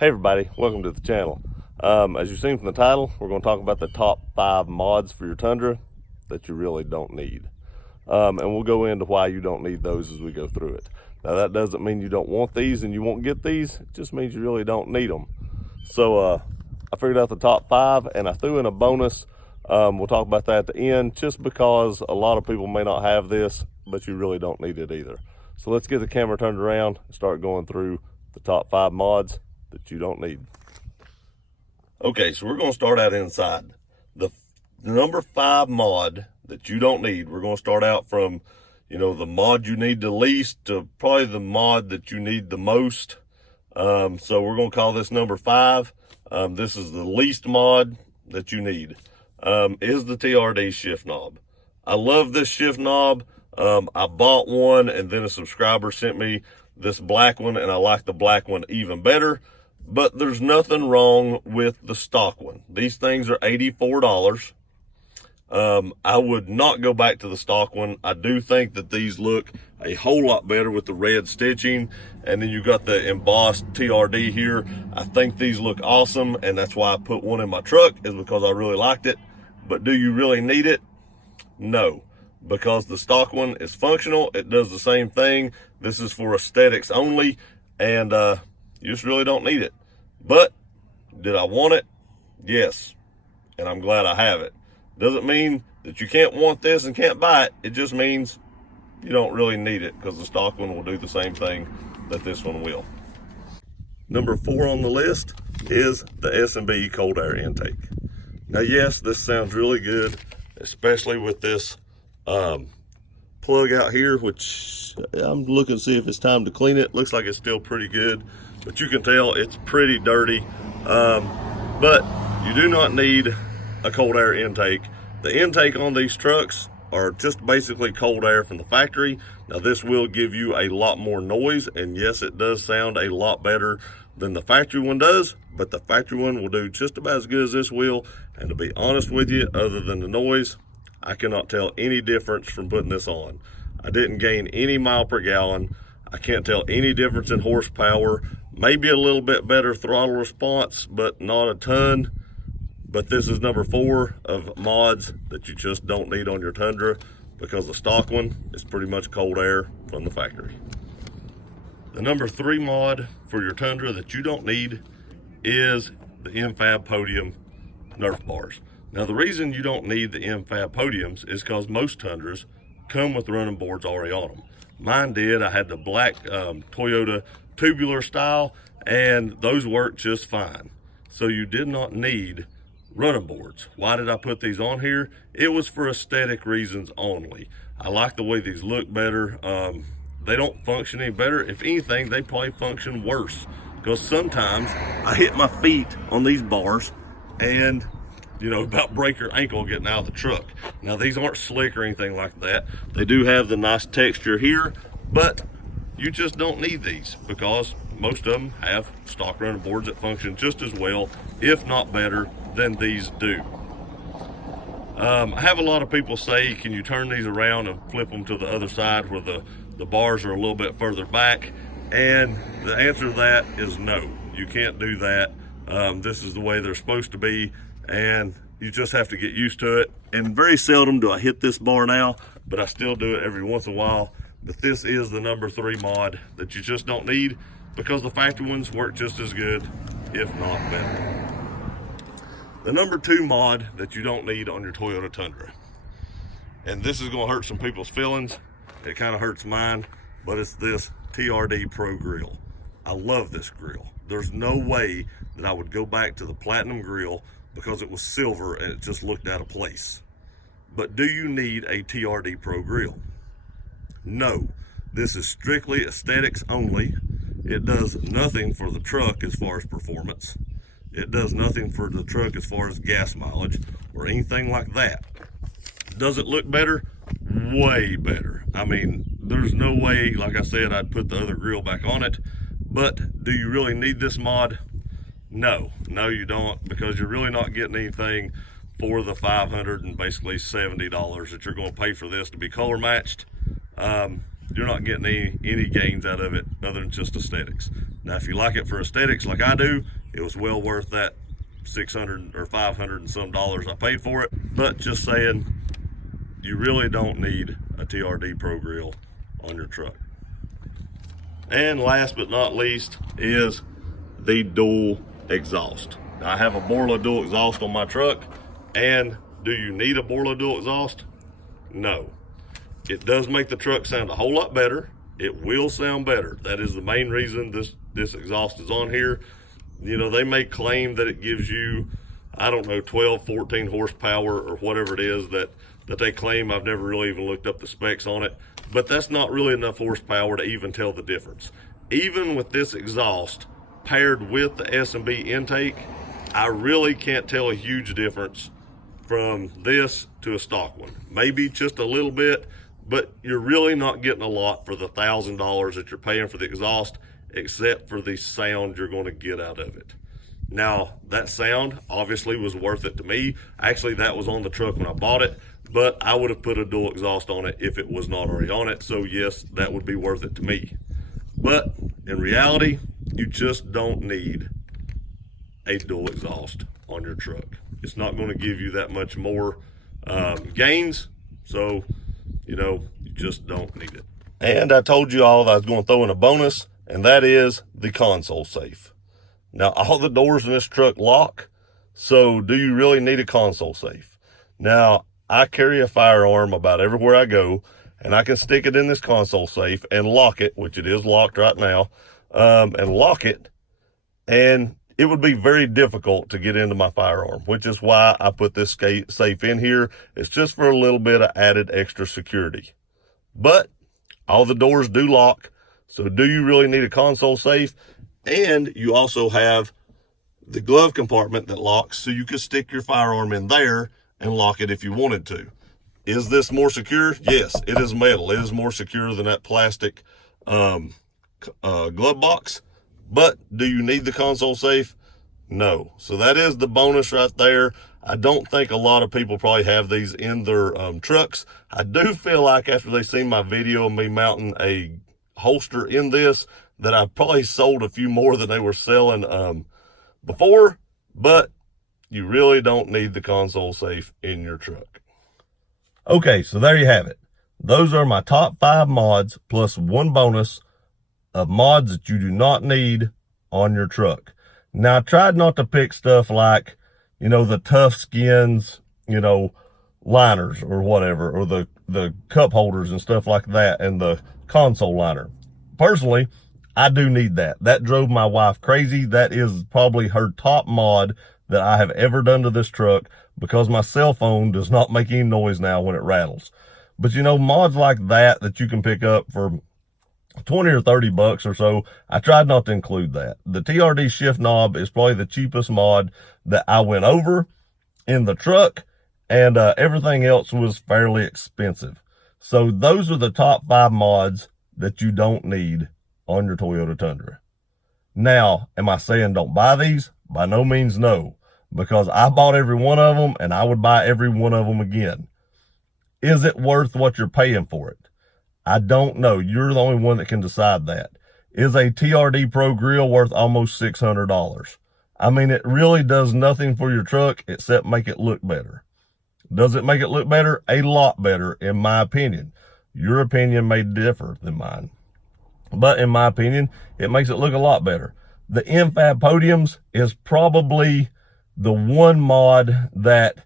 Hey everybody, welcome to the channel. As you've seen from the title, we're going to talk about the top 5 mods for your Tundra that you really don't need. And we'll go into why you don't need those as we go through it. Now that doesn't mean you don't want these and you won't get these, it just means you really don't need them. So I figured out the top 5 and I threw in a bonus. We'll talk about that at the end just because a lot of people may not have this, but you really don't need it either. So let's get the camera turned around and start going through the top 5 mods that you don't need. Okay, so we're going to start out inside. The number 5 mod that you don't need, we're going to start out from, the mod you need the least to probably the mod that you need the most. So we're going to call this number 5. This is the least mod that you need, is the TRD shift knob. I love this shift knob. I bought one and then a subscriber sent me this black one and I like the black one even better. But there's nothing wrong with the stock one. These things are $84. I would not go back to the stock one. I do think that these look a whole lot better with the red stitching. And then you got the embossed TRD here. I think these look awesome. And that's why I put one in my truck, is because I really liked it. But do you really need it? No, because the stock one is functional. It does the same thing. This is for aesthetics only. And you just really don't need it. But did I want it? Yes. And I'm glad I have it. Doesn't mean that you can't want this and can't buy it. It just means you don't really need it, because the stock one will do the same thing that this one will. Number 4 on the list is the SMB Cold Air intake. Now, yes, this sounds really good, especially with this plug out here, which I'm looking to see if it's time to clean it. Looks like it's still pretty good, but you can tell it's pretty dirty. But you do not need a cold air intake. The intake on these trucks are just basically cold air from the factory. Now this will give you a lot more noise, and yes, it does sound a lot better than the factory one does, but the factory one will do just about as good as this will. And to be honest with you, other than the noise, I cannot tell any difference from putting this on. I didn't gain any mile per gallon. I can't tell any difference in horsepower. Maybe a little bit better throttle response, but not a ton. But this is number 4 of mods that you just don't need on your Tundra, because the stock one is pretty much cold air from the factory. The number 3 mod for your Tundra that you don't need is the MFAB Podium Nerf bars. Now the reason you don't need the MFAB Podiums is because most Tundras come with running boards already on them. Mine did. I had the black Toyota tubular style, and those worked just fine. So you did not need running boards. Why did I put these on here? It was for aesthetic reasons only. I like the way these look better. They don't function any better. If anything, they probably function worse, because sometimes I hit my feet on these bars and about break your ankle getting out of the truck. Now these aren't slick or anything like that. They do have the nice texture here, but you just don't need these, because most of them have stock running boards that function just as well, if not better, than these do. I have a lot of people say, can you turn these around and flip them to the other side where the bars are a little bit further back? And the answer to that is no, you can't do that. This is the way they're supposed to be, and you just have to get used to it. And very seldom do I hit this bar now, but I still do it every once in a while. But this is the number 3 mod that you just don't need, because the factory ones work just as good, if not better. The number 2 mod that you don't need on your Toyota Tundra, and this is going to hurt some people's feelings, it kind of hurts mine, but it's this TRD Pro Grille. I love this grill. There's no way that I would go back to the platinum grill because it was silver and it just looked out of place. But do you need a TRD Pro Grille? No. This is strictly aesthetics only. It does nothing for the truck as far as performance. It does nothing for the truck as far as gas mileage or anything like that. Does it look better? Way better. I mean, there's no way, like I said, I'd put the other grill back on it. But do you really need this mod? No, you don't, because you're really not getting anything for the $570 that you're going to pay for this to be color matched. you're not getting any gains out of it other than just aesthetics. Now, if you like it for aesthetics like I do, it was well worth that $600 or $500 and some dollars I paid for it. But just saying, you really don't need a TRD Pro Grille on your truck. And last but not least is the dual exhaust. Now, I have a Borla dual exhaust on my truck, and do you need a Borla dual exhaust? No. It does make the truck sound a whole lot better. It will sound better. That is the main reason this exhaust is on here. You know, they may claim that it gives you, I don't know, 12, 14 horsepower or whatever it is that they claim. I've never really even looked up the specs on it, but that's not really enough horsepower to even tell the difference. Even with this exhaust paired with the SMB intake, I really can't tell a huge difference from this to a stock one. Maybe just a little bit, but you're really not getting a lot for the $1,000 that you're paying for the exhaust, except for the sound you're going to get out of it. Now, that sound obviously was worth it to me. Actually, that was on the truck when I bought it, but I would have put a dual exhaust on it if it was not already on it. So yes, that would be worth it to me. But in reality, you just don't need a dual exhaust on your truck. It's not going to give you that much more gains. So, you know, you just don't need it. And I told you all that I was going to throw in a bonus, and that is the console safe. Now, all the doors in this truck lock, so do you really need a console safe? Now, I carry a firearm about everywhere I go, and I can stick it in this console safe and lock it, which it is locked right now, and lock it, and it would be very difficult to get into my firearm, which is why I put this safe in here. It's just for a little bit of added extra security. But all the doors do lock, so do you really need a console safe? And you also have the glove compartment that locks, so you could stick your firearm in there and lock it if you wanted to. Is this more secure? Yes, it is metal. It is more secure than that plastic glove box. But do you need the console safe? No. So that is the bonus right there. I don't think a lot of people probably have these in their trucks. I do feel like after they seen my video of me mounting a holster in this, that I probably sold a few more than they were selling before, but you really don't need the console safe in your truck. Okay, so there you have it. Those are my top 5 mods plus one bonus of mods that you do not need on your truck. Now, I tried not to pick stuff like, you know, the tough skins, you know, liners or whatever, or the cup holders and stuff like that, and the console liner. Personally, I do need that. That drove my wife crazy. That is probably her top mod that I have ever done to this truck, because my cell phone does not make any noise now when it rattles. But you know, mods like that you can pick up for 20 or 30 bucks or so, I tried not to include that. The TRD shift knob is probably the cheapest mod that I went over in the truck, and everything else was fairly expensive. So those are the top 5 mods that you don't need on your Toyota Tundra. Now, am I saying don't buy these? By no means no, because I bought every one of them, and I would buy every one of them again. Is it worth what you're paying for it? I don't know. You're the only one that can decide that. Is a TRD Pro Grille worth almost $600? I mean, it really does nothing for your truck except make it look better. Does it make it look better? A lot better, in my opinion. Your opinion may differ than mine, but in my opinion, it makes it look a lot better. The Impo Daeums is probably the one mod that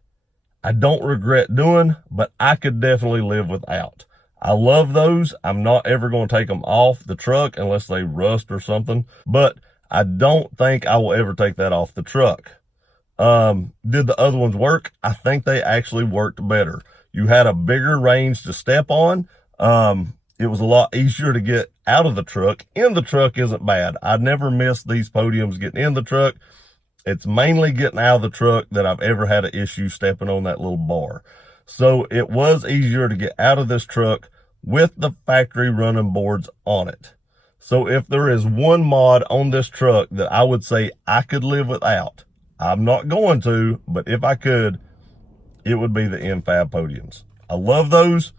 I don't regret doing, but I could definitely live without. I love those. I'm not ever going to take them off the truck unless they rust or something, but I don't think I will ever take that off the truck. Did the other ones work? I think they actually worked better. You had a bigger range to step on. It was a lot easier to get out of the truck. In the truck isn't bad. I never missed these podiums getting in the truck. It's mainly getting out of the truck that I've ever had an issue stepping on that little bar. So it was easier to get out of this truck with the factory running boards on it. So if there is one mod on this truck that I would say I could live without, I'm not going to, but if I could, it would be the Impo Daeums. I love those,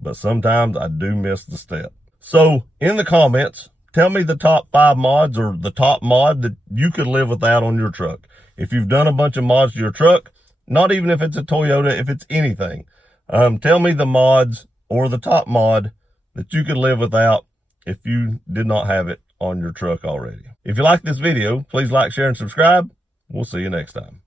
but sometimes I do miss the step. So in the comments, tell me the top 5 mods or the top mod that you could live without on your truck. If you've done a bunch of mods to your truck, not even if it's a Toyota, if it's anything, tell me the mods or the top mod that you could live without if you did not have it on your truck already. If you like this video, please like, share, and subscribe. We'll see you next time.